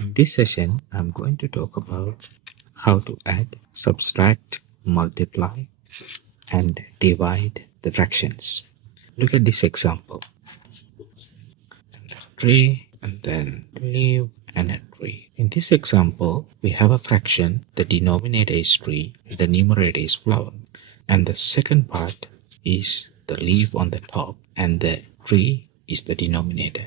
In this session, I'm going to talk about how to add, subtract, multiply, and divide the fractions. Look at this example. 3 and then 3 and a 3. In this example, we have a fraction. The denominator is 3, the numerator is flower, and the second part is the leaf on the top, and the 3 is the denominator.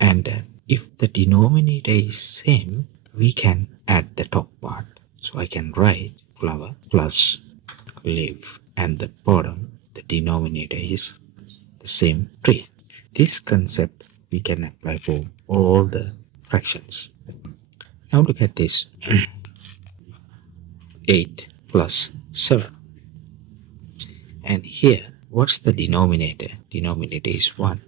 And if the denominator is same, we can add the top part. So I can write flower plus leaf, and the bottom, the denominator is the same 3. This concept we can apply for all the fractions. Now look at this. 8 plus 7. And here, what's the denominator? Denominator is 1.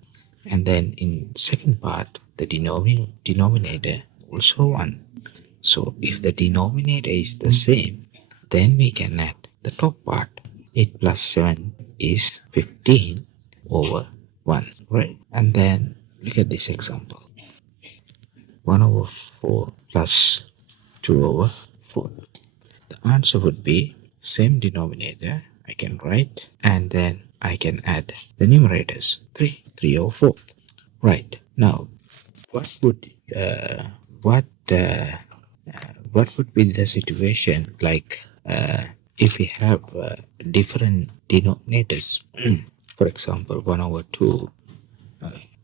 And then in second part, the denominator also 1. So if the denominator is the same, then we can add the top part. 8 plus 7 is 15 over 1, right? And then look at this example. 1 over 4 plus 2 over 4. The answer would be same denominator, I can write, and then I can add the numerators. 3 over 4. Right. Now, what would be the situation like if we have different denominators? For example, 1 over 2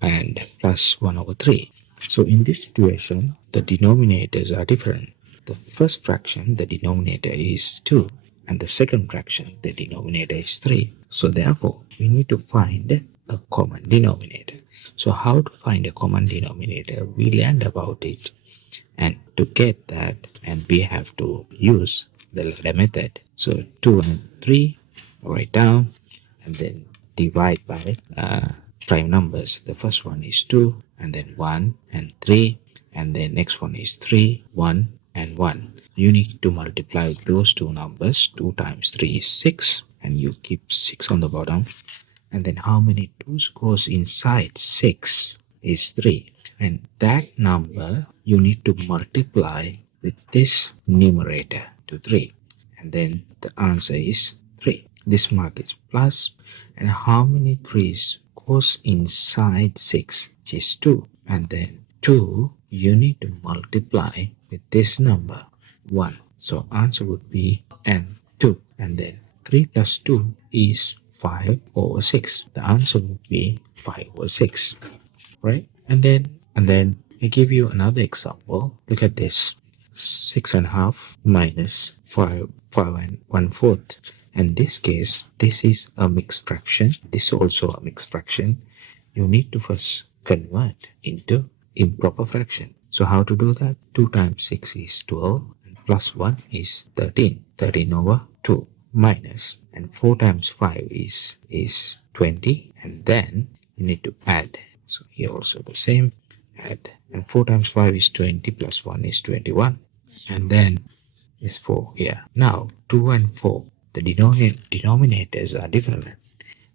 and plus 1 over 3. So in this situation, the denominators are different. The first fraction, the denominator is 2, and the second fraction, the denominator is 3. So therefore, we need to find a common denominator. So how to find a common denominator? We learned about it, and to get that, and we have to use the ladder method. So 2 and 3, write down, and then divide by prime numbers. The first one is 2, and then 1 and 3, and then next one is 3, 1 and 1. You need to multiply those two numbers. 2 times 3 is 6, and you keep 6 on the bottom. And then how many 2's goes inside 6 is 3. And that number you need to multiply with this numerator to 3. And then the answer is 3. This mark is plus. And how many 3's goes inside 6, which is 2. And then 2 you need to multiply with this number 1. So answer would be n2. And then 3 plus 2 is 5 over 6. The answer would be 5 over 6, right? And then I give you another example. Look at this. 6.5 minus 5 and 1/4. In this case, this is a mixed fraction. This is also a mixed fraction. You need to first convert into improper fraction. So how to do that? 2 times 6 is 12, and plus 1 is 13. 13 over 2 minus, and 4 times 5 is 20, and then you need to add. So here also the same, add, and 4 times 5 is 20, plus 1 is 21, and then is 4 here. Now 2 and 4, the denominators are different.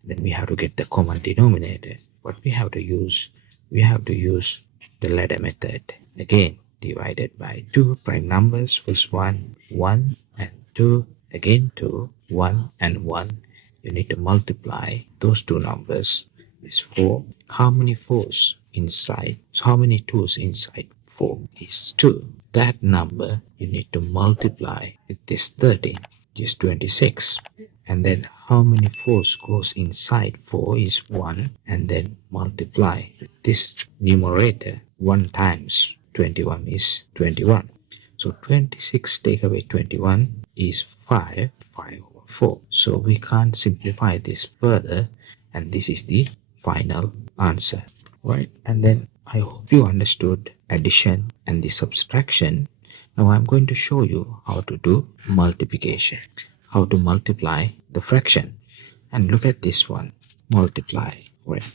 Then we have to get the common denominator. What we have to use? We have to use the ladder method. Again, divided by 2 prime numbers. First one, 1 and 2. Again 2, 1 and 1. You need to multiply those two numbers. Is 4. How many 4's inside? So how many 2's inside 4 is 2. That number you need to multiply with this 13, which is 26. And then how many 4's goes inside 4 is 1, and then multiply with this numerator. 1 times 21 is 21. So 26 take away 21 is 5 over 4. So we can't simplify this further, and this is the final answer, right? And then I hope you understood addition and the subtraction. Now I'm going to show you how to do multiplication, how to multiply the fraction. And look at this one, multiply, right?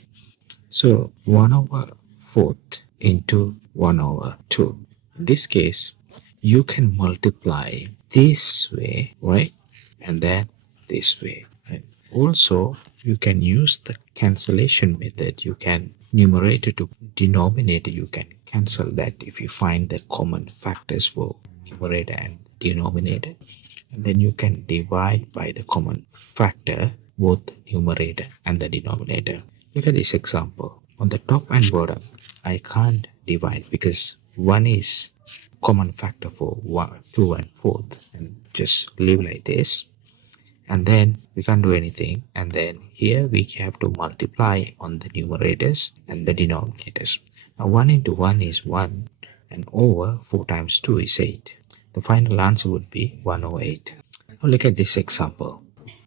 So 1 over 4th into 1 over 2. In this case, you can multiply this way, right? And then this way, right? Also, you can use the cancellation method. You can numerator to denominator. You can cancel that if you find the common factors for numerator and denominator. And then you can divide by the common factor both numerator and the denominator. Look at this example. On the top and bottom, I can't divide because one is common factor for 1, 2 and 4th, and just leave like this, and then we can't do anything, and then here we have to multiply on the numerators and the denominators. Now 1 into 1 is 1, and over 4 times 2 is 8. The final answer would be 1 over 8. Now look at this example.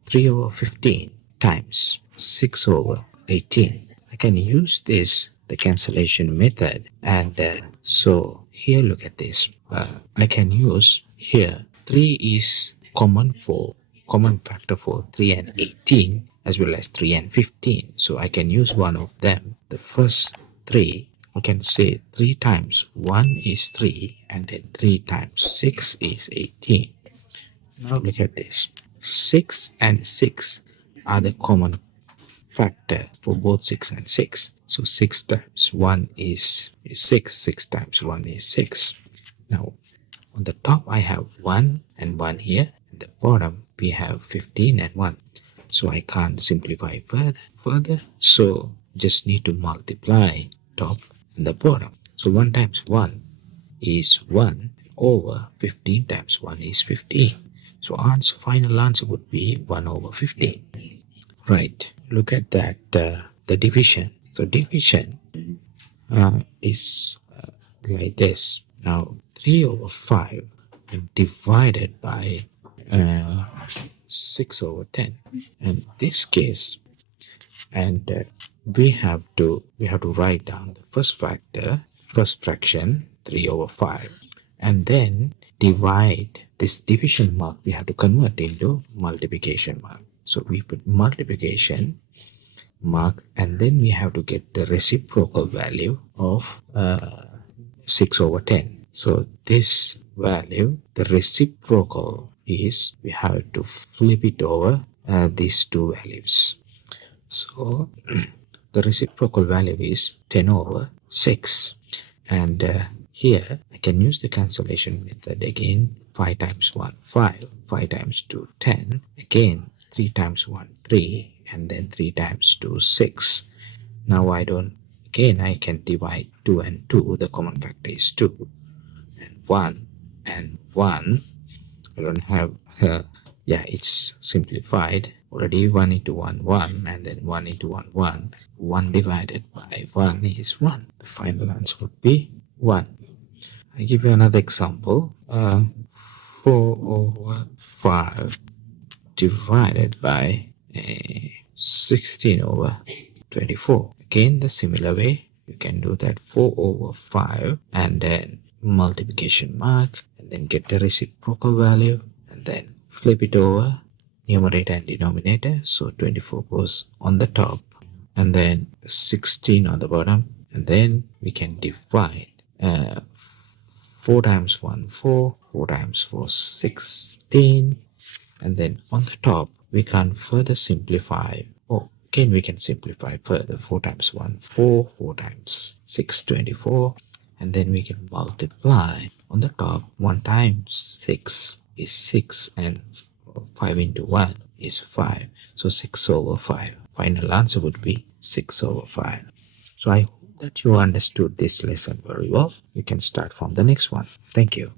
3 over 15 times 6 over 18. I can use this, the cancellation method, and so here look at this. I can use here 3 is common factor for 3 and 18 as well as 3 and 15. So I can use one of them. The first 3, I can say 3 times 1 is 3, and then 3 times 6 is 18. Now look at this. 6 and 6 are the common factor for both 6 and 6. So 6 times 1 is 6. 6 times 1 is 6. Now on the top I have 1 and 1 here. At the bottom we have 15 and 1. So I can't simplify further. So just need to multiply top and the bottom. So 1 times 1 is 1 over 15 times 1 is 15. So final answer would be 1 over 15. Right. Look at that, the division. So division is like this. Now 3 over 5 divided by 6 over 10. In this case, and we have to write down the first fraction 3 over 5, and then divide this division mark. We have to convert into multiplication mark. So we put multiplication mark, and then we have to get the reciprocal value of 6 over 10. So this value, the reciprocal is, we have to flip it over these two values. So the reciprocal value is 10 over 6. And here I can use the cancellation method again. 5 times 1, 5. 5 times 2, 10. Again, 3 times 1, 3. And then 3 times 2, 6. Now I can divide 2 and 2. The common factor is 2. And 1 and 1. I don't have, it's simplified. Already 1 into 1, 1. And then 1 into 1, 1. 1 divided by 1 is 1. The final answer would be 1. I give you another example. 4 over 5 divided by 16 over 24. Again, the similar way, you can do that. 4 over 5 and then multiplication mark, and then get the reciprocal value, and then flip it over numerator and denominator. So 24 goes on the top, and then 16 on the bottom, and then we can divide 4 times 1, 4. 4 times 4, 16. And then on the top, we can further simplify. Again, we can simplify further. 4 times 1, 4. 4 times 6, 24. And then we can multiply on the top. 1 times 6 is 6. And 5 into 1 is 5. So 6 over 5. Final answer would be 6 over 5. So I hope that you understood this lesson very well. You can start from the next one. Thank you.